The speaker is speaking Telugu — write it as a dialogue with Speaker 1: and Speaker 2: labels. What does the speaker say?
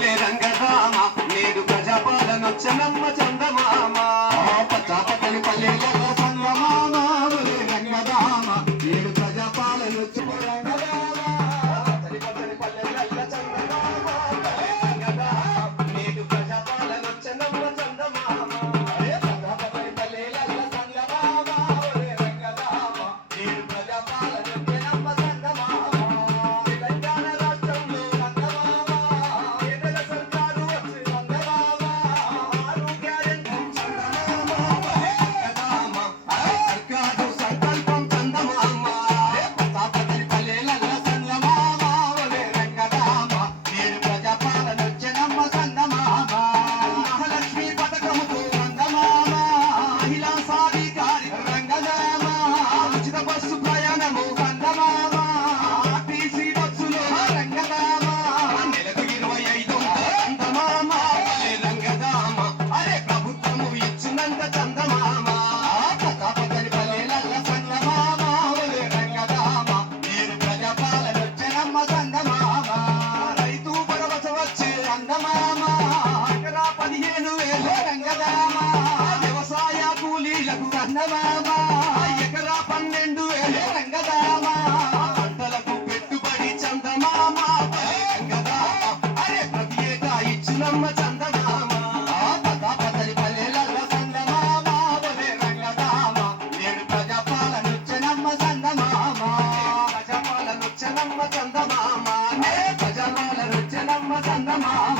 Speaker 1: రాలే రంగరామ నేడు ప్రజాపాలనొచ్చనమ్మ చందమామ.
Speaker 2: పచ్చాపల్లి పల్లెలో చందమామ రంగరామ నేడు ప్రజాపాలనొచ్చి
Speaker 1: వ్యవసాయ కూలీలకు
Speaker 2: కన్నదామా
Speaker 1: ఎకరా పన్నెండు వేలే
Speaker 2: రంగదామా
Speaker 1: పంటలకు పెట్టుబడి చందమామ అరే ప్రతి ఏటా ఇచ్చినమ్మ చందమామ
Speaker 2: పదరి పల్లెలలో చందమామ ఒరే రంగదామ. నేడు ప్రజాపాలనొచ్చనమ్మ చందమామ
Speaker 1: ప్రజాపాలనొచ్చనమ్మ చందమామ. ప్రజాపాలనొచ్చనమ్మ
Speaker 2: చందమామ.